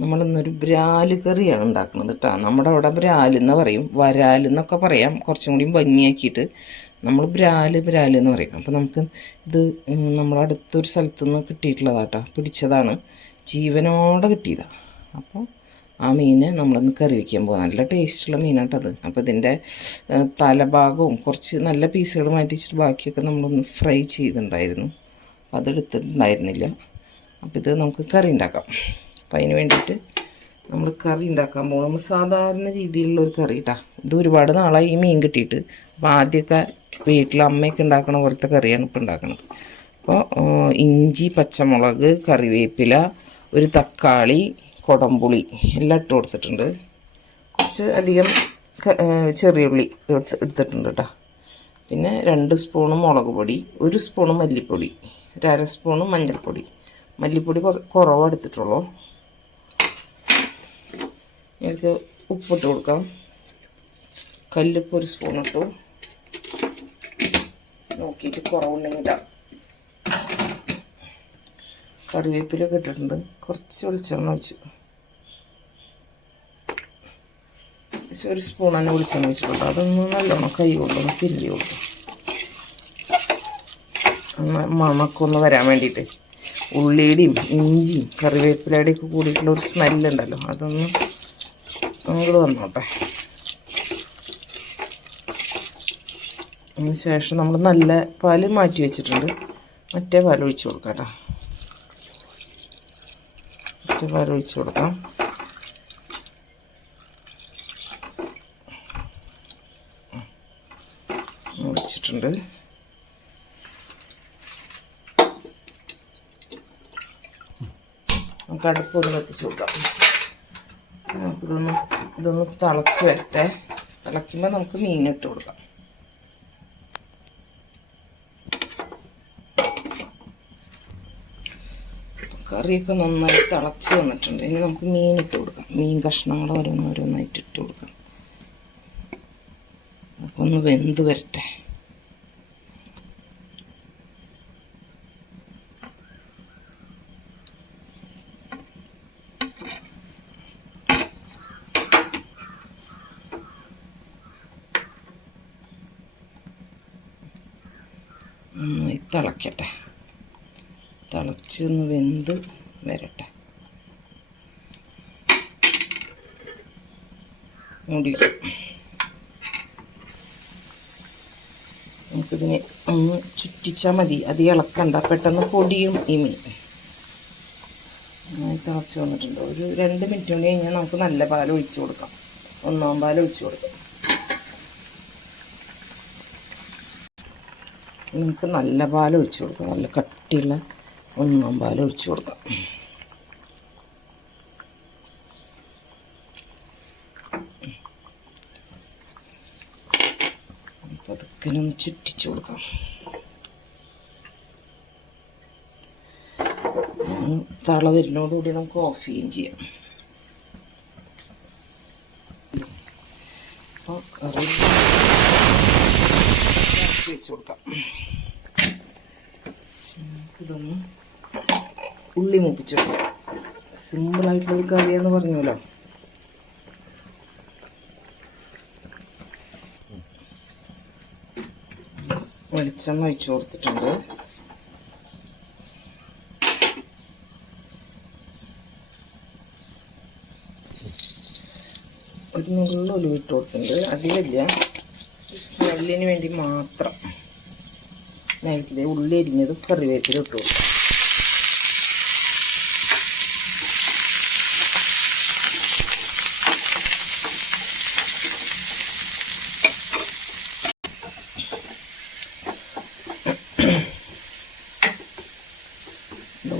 നമ്മളിന്നൊരു ബ്രാല് കറിയാണ് ഉണ്ടാക്കുന്നത് കേട്ടോ. നമ്മുടെ അവിടെ ബ്രാലെന്ന് പറയും, വരാലെന്നൊക്കെ പറയാം, കുറച്ചും കൂടി ഭംഗിയാക്കിയിട്ട് നമ്മൾ ബ്രാല് എന്ന് പറയും. അപ്പോൾ നമുക്ക് ഇത് നമ്മുടെ അടുത്തൊരു സ്ഥലത്തു നിന്ന് കിട്ടിയിട്ടുള്ളതാണ് കേട്ടോ, പിടിച്ചതാണ്, ജീവനോടെ കിട്ടിയതാണ്. അപ്പോൾ ആ മീനെ നമ്മളൊന്ന് കറി വയ്ക്കാൻ പോകും. നല്ല ടേസ്റ്റുള്ള മീനാട്ടത്. അപ്പോൾ ഇതിൻ്റെ തലഭാഗവും കുറച്ച് നല്ല പീസുകൾ മാറ്റിച്ചിട്ട് ബാക്കിയൊക്കെ നമ്മളൊന്ന് ഫ്രൈ ചെയ്തിട്ടുണ്ടായിരുന്നു, അതെടുത്തിട്ടുണ്ടായിരുന്നില്ല. അപ്പോൾ ഇത് നമുക്ക് കറി ഉണ്ടാക്കാം. അപ്പം അതിന് വേണ്ടിയിട്ട് നമ്മൾ കറി ഉണ്ടാക്കാൻ പോകും. നമ്മൾ സാധാരണ രീതിയിലുള്ളൊരു കറി കേട്ടോ. ഇത് ഒരുപാട് നാളായി ഈ മീൻ കിട്ടിയിട്ട്. അപ്പോൾ ആദ്യമൊക്കെ വീട്ടിൽ അമ്മയൊക്കെ ഉണ്ടാക്കണ പോലത്തെ കറിയാണ് ഇപ്പോൾ ഉണ്ടാക്കുന്നത്. അപ്പോൾ ഇഞ്ചി, പച്ചമുളക്, കറിവേപ്പില, ഒരു തക്കാളി, കുടംപുളി എല്ലാം ഇട്ട് കൊടുത്തിട്ടുണ്ട്. കുറച്ച് അധികം ചെറിയ ഉള്ളി എടുത്തിട്ടുണ്ട് കേട്ടോ. പിന്നെ 2 സ്പൂണ് മുളക് പൊടി, 1 സ്പൂണ് മല്ലിപ്പൊടി, 1/2 സ്പൂണ് മഞ്ഞൾപ്പൊടി. മല്ലിപ്പൊടി കുറവ് എടുത്തിട്ടുള്ളൂ. എനിക്ക് ഉപ്പിട്ട് കൊടുക്കാം. കല്ലുപ്പ് 1 സ്പൂൺ ഇട്ടു. നോക്കിയിട്ട് കുറവുണ്ടെങ്കിൽ ഇടാം. കറിവേപ്പിലൊക്കെ ഇട്ടിട്ടുണ്ട്. കുറച്ച് വെളിച്ചെണ്ണ ഒഴിച്ചു. 1 സ്പൂൺ തന്നെ വെളിച്ചെണ്ണ ഒഴിച്ചിട്ടുണ്ട്. അതൊന്ന് നല്ലോണം കൈ കൊണ്ടൊന്ന് തിരിഞ്ഞ് കൊടുക്കും, മണക്കൊന്ന് വരാൻ വേണ്ടിയിട്ട്. ഉള്ളിയുടെയും ഇഞ്ചിയും കറിവേപ്പിലയുടെയും ഒക്കെ കൂടിയിട്ടുള്ള ഒരു സ്മെല്ലുണ്ടല്ലോ, അതൊന്ന് അങ്ങോട്ട് വന്നോട്ടെ. അതിന് ശേഷം നമ്മൾ നല്ല പാല് മാറ്റി വെച്ചിട്ടുണ്ട്, മറ്റേ പാൽ ഒഴിച്ച് കൊടുക്കാം കേട്ടോ. മറ്റേ പാൽ ഒഴിച്ച് കൊടുക്കാം. ഒഴിച്ചിട്ടുണ്ട്. നമുക്ക് അടുപ്പ് ഒന്ന് കത്തിച്ച് കൊടുക്കാം. ഇതൊന്ന് തിളച്ച് വരട്ടെ. തിളയ്ക്കുമ്പോൾ നമുക്ക് മീനിട്ട് കൊടുക്കാം. കറിയൊക്കെ നന്നായി തിളച്ച് വന്നിട്ടുണ്ട്. ഇനി നമുക്ക് മീനിട്ട് കൊടുക്കാം. മീൻ കഷ്ണങ്ങൾ ഓരോന്നായിട്ട് ഇട്ട് കൊടുക്കാം. അതൊക്കെ ഒന്ന് വെന്ത് വരട്ടെ. നന്നായി തിളക്കട്ടെ. തിളച്ച് ഒന്ന് വെന്ത് വരട്ടെ. മൂടി നമുക്കിതിനെ ഒന്ന് ചുറ്റിച്ചാൽ മതി, അത് ഇളക്കണ്ട, പെട്ടെന്ന് പൊടിയും ഈ മീൻ. തിളച്ച് വന്നിട്ടുണ്ട്. ഒരു 2 മിനിറ്റ് കൊണ്ട് കഴിഞ്ഞാൽ നമുക്ക് നല്ല പാൽ ഒഴിച്ച് കൊടുക്കാം. 1 പാൽ ഒഴിച്ച് കൊടുക്കാം. നമുക്ക് നല്ല പാൽ ഒഴിച്ച് കൊടുക്കാം. നല്ല കട്ടിയുള്ള 1 പാൽ ഒഴിച്ച് കൊടുക്കാം. പതുക്കെ ഒന്ന് ചുറ്റിച്ച് കൊടുക്കാം. തള വരുന്നതോടുകൂടി നമുക്ക് ഓഫ് ചെയ്യുകയും ചെയ്യാം. അപ്പോൾ കറി വെച്ച് കൊടുക്കാം. ഇതൊന്ന് ഉള്ളി മൂപ്പിച്ച് കൊടുക്കാം. സിമ്പിളായിട്ടുള്ളൊരു കറിയാന്ന് പറഞ്ഞല്ലോ. വെളിച്ചെണ്ണ ഒഴിച്ച് കൊടുത്തിട്ടുണ്ട്. ഒരു നുള്ളു ഉലുവ ഇട്ട് കൊടുത്തിട്ടുണ്ട്. അധികമില്ല, സ്മെല്ലിന് വേണ്ടി മാത്രം. ഇതിൽ ഉള്ളി അരിഞ്ഞത് കറിവേപ്പില ഇട്ട് കൊടുക്കാം.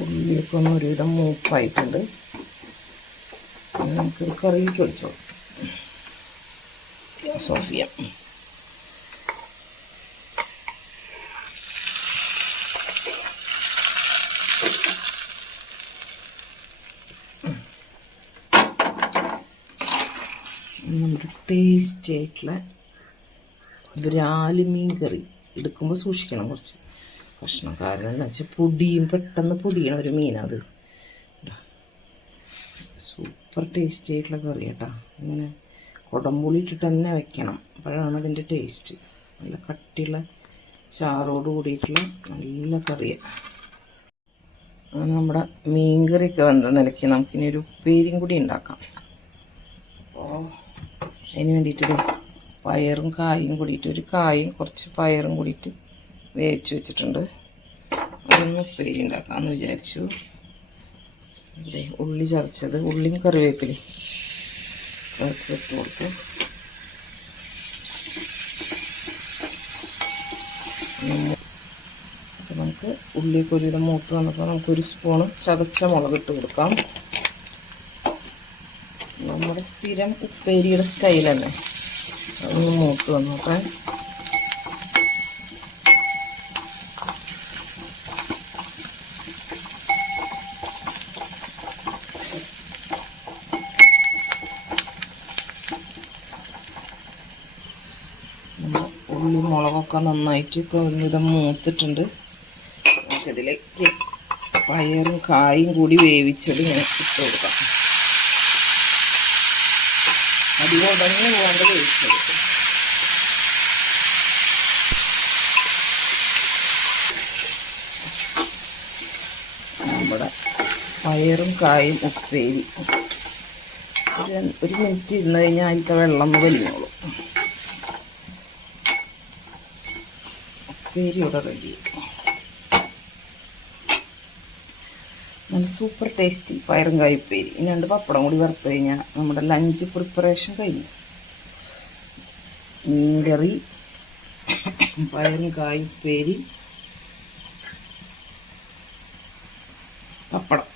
ഉള്ളിയൊക്കെ ഒന്ന് ഒരുവിധം മൂപ്പായിട്ടുണ്ട്. നമുക്കൊരു കറിയിലേക്ക് ഒഴിച്ചു കൊടുക്കാം. ഗ്യാസ് ഓഫ് ചെയ്യാം. നമ്മുടെ ടേസ്റ്റ് ആയിട്ടുള്ള ബ്രാല് മീൻ കറി എടുക്കുമ്പോൾ സൂക്ഷിക്കണം കുറച്ച് കഷ്ണം. കാരണം എന്താ വെച്ചാൽ പെട്ടെന്ന് പൊടിയണ ഒരു മീനത്. സൂപ്പർ ടേസ്റ്റി ആയിട്ടുള്ള കറി കേട്ടോ. ഇങ്ങനെ കുടംപുളി ഇട്ടിട്ട് തന്നെ വെക്കണം, അപ്പോഴാണ് അതിൻ്റെ ടേസ്റ്റ്. നല്ല കട്ടിയുള്ള ചാറോട് കൂടിയിട്ടുള്ള നല്ല കറിയാണ്. അങ്ങനെ നമ്മുടെ മീൻ കറിയൊക്കെ വന്ന നിലയ്ക്ക് നമുക്കിനി ഒരു ഉപ്പേരിയും കൂടി ഉണ്ടാക്കാം. അപ്പോൾ അതിന് വേണ്ടിയിട്ട് പയറും കായും കൂടിയിട്ട്, ഒരു കായും കുറച്ച് പയറും കൂടിയിട്ട് വേവിച്ച് വെച്ചിട്ടുണ്ട്. അതൊന്ന് ഉപ്പേരി ഉണ്ടാക്കാമെന്ന് വിചാരിച്ചു. ഇവിടെ ഉള്ളി ചതച്ചത്, ഉള്ളിയും കറിവേപ്പിലയും ചതച്ചിട്ട് കൊടുത്ത് അപ്പോൾ നമുക്ക് ഉള്ളിയൊക്കെ ഒരുവിധം മൂത്ത് വന്നപ്പോൾ നമുക്കൊരു സ്പൂണ് ചതച്ച മുളക് ഇട്ട് കൊടുക്കാം. നമ്മുടെ സ്ഥിരം ഉപ്പേരിയുടെ സ്റ്റൈൽ തന്നെ. അതൊന്ന് മൂത്ത് വന്നോട്ടെ. ഉള്ളി മുളകൊക്കെ നന്നായിട്ട് ഇപ്പോൾ ഒരുവിധം മൂത്തിട്ടുണ്ട്. നമുക്കിതിലേക്ക് പയറും കായും കൂടി വേവിച്ചത് ഇങ്ങനെ ഇട്ട് കൊടുക്കാം. അധികം ഉടഞ്ഞു പോകാണ്ട് വേവിച്ചത്. നമ്മുടെ പയറും കായും ഉപ്പേരി ഒരു മിനിറ്റ് ഇരുന്ന് കഴിഞ്ഞാൽ അതിൻ്റെ വെള്ളം വലിഞ്ഞോളും. ഉപ്പേരി ഇവിടെ റെഡി. നല്ല സൂപ്പർ ടേസ്റ്റി പയറും കായ ഉപ്പേരി. ഇനി 2 പപ്പടം കൂടി വറുത്ത് കഴിഞ്ഞാൽ നമ്മുടെ ലഞ്ച് പ്രിപ്പറേഷൻ കഴിഞ്ഞു. മീൻകറി, പയറും കായ ഉപ്പേരി, പപ്പടം.